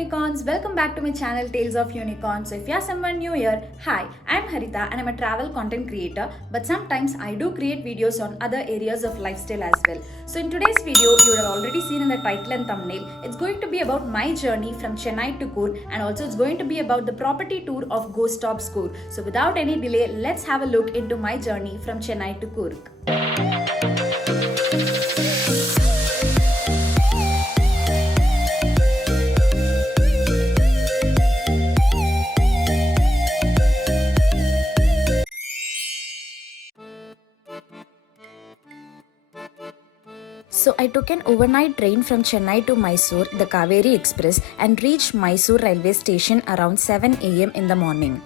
unicorns, welcome back to my channel Tales of Unicorns. So if you are someone new here, hi, I'm Harita and I'm a travel content creator, but sometimes I do create videos on other areas of lifestyle as well. So in today's video, you would have already seen in the title and thumbnail, it's going to be about my journey from Chennai to Coorg, and also it's going to be about the property tour of Gostops Coorg. So without any delay, let's have a look into my journey from Chennai to Coorg. So I took an overnight train from Chennai to Mysore, the Kaveri Express, and reached Mysore railway station around 7 a.m. in the morning.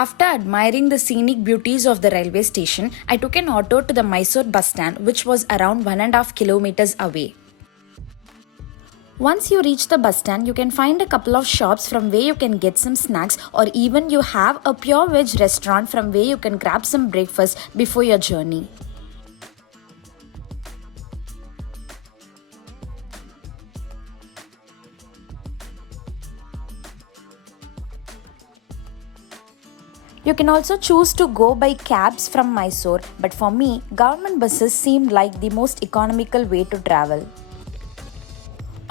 After admiring the scenic beauties of the railway station, I took an auto to the Mysore bus stand, which was around 1.5 kilometers away. Once you reach the bus stand, you can find a couple of shops from where you can get some snacks, or even you have a pure veg restaurant from where you can grab some breakfast before your journey. You can also choose to go by cabs from Mysore, but for me, government buses seemed like the most economical way to travel.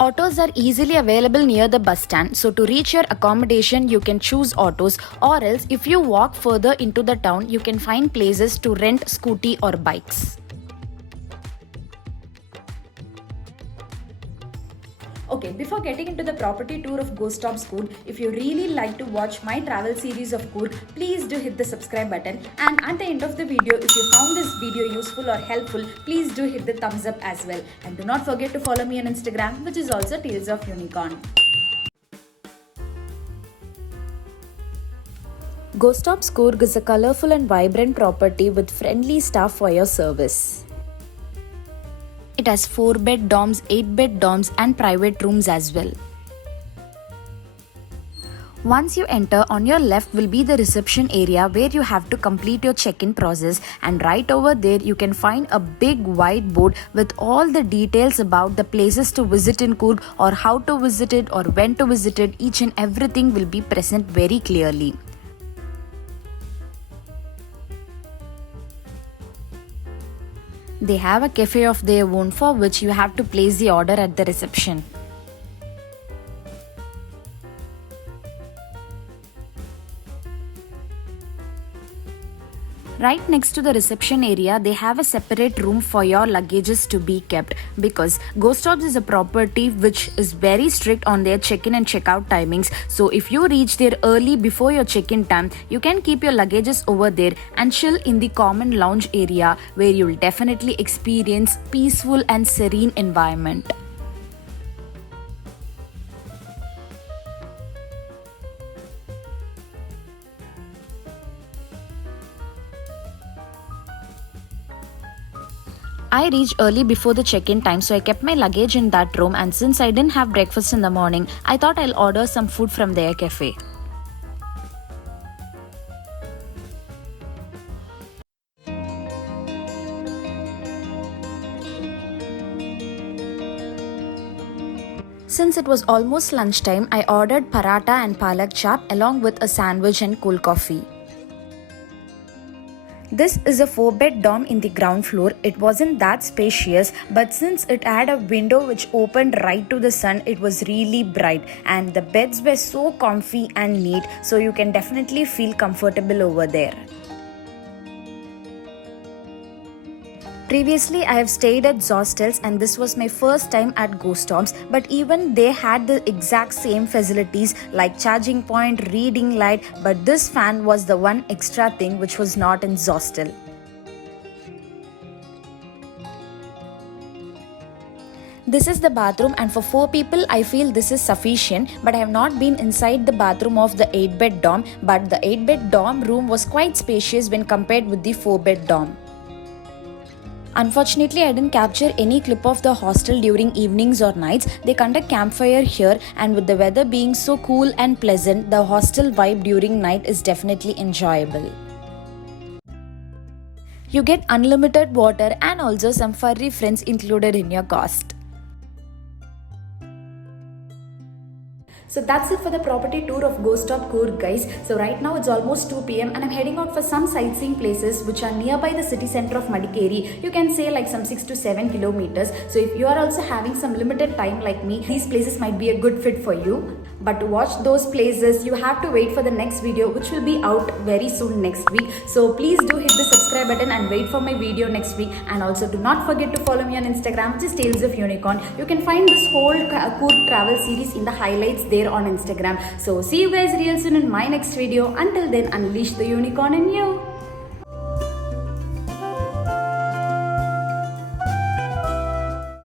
Autos are easily available near the bus stand, so to reach your accommodation, you can choose autos, or else if you walk further into the town, you can find places to rent scooty or bikes. Okay, before getting into the property tour of Gostops Coorg, if you really like to watch my travel series of Coorg, please do hit the subscribe button, and at the end of the video, if you found this video useful or helpful, please do hit the thumbs up as well. And do not forget to follow me on Instagram, which is also Tales of Unicorn. Gostops Coorg is a colorful and vibrant property with friendly staff for your service. It has 4-bed dorms, 8-bed dorms and private rooms as well. Once you enter, on your left will be the reception area where you have to complete your check-in process, and right over there you can find a big white board with all the details about the places to visit in Coorg, or how to visit it or when to visit it. Each and everything will be present very clearly. They have a cafe of their own, for which you have to place the order at the reception. Right next to the reception area, they have a separate room for your luggages to be kept, because Gostops is a property which is very strict on their check-in and check-out timings. So if you reach there early before your check-in time, you can keep your luggages over there and chill in the common lounge area, where you will definitely experience peaceful and serene environment. I reached early before the check-in time, so I kept my luggage in that room, and since I didn't have breakfast in the morning, I thought I'll order some food from their cafe. Since it was almost lunchtime, I ordered paratha and palak chap along with a sandwich and cold coffee. This is a 4-bed dorm in the ground floor. It wasn't that spacious, but since it had a window which opened right to the sun, it was really bright, and the beds were so comfy and neat, so you can definitely feel comfortable over there. Previously, I have stayed at hostels, and this was my first time at Gostops, but even they had the exact same facilities like charging point, reading light, but this fan was the one extra thing which was not in hostel. This is the bathroom, and for 4 people I feel this is sufficient, but I have not been inside the bathroom of the 8-bed dorm, but the 8-bed dorm room was quite spacious when compared with the 4-bed dorm. Unfortunately, I didn't capture any clip of the hostel during evenings or nights. They conduct campfire here, and with the weather being so cool and pleasant, the hostel vibe during night is definitely enjoyable. You get unlimited water and also some furry friends included in your cost. So that's it for the property tour of Gostops Coorg, guys. So right now it's almost 2 p.m. and I'm heading out for some sightseeing places which are nearby the city center of Madikeri. You can say like some 6 to 7 kilometers. So if you are also having some limited time like me, these places might be a good fit for you. But to watch those places, you have to wait for the next video, which will be out very soon next week. So please do hit the subscribe button and wait for my video next week. And also do not forget to follow me on Instagram, which is Tales of Unicorn. You can find this whole Coorg travel series in the highlights there on Instagram. So see you guys real soon in my next video. Until then, unleash the unicorn in you.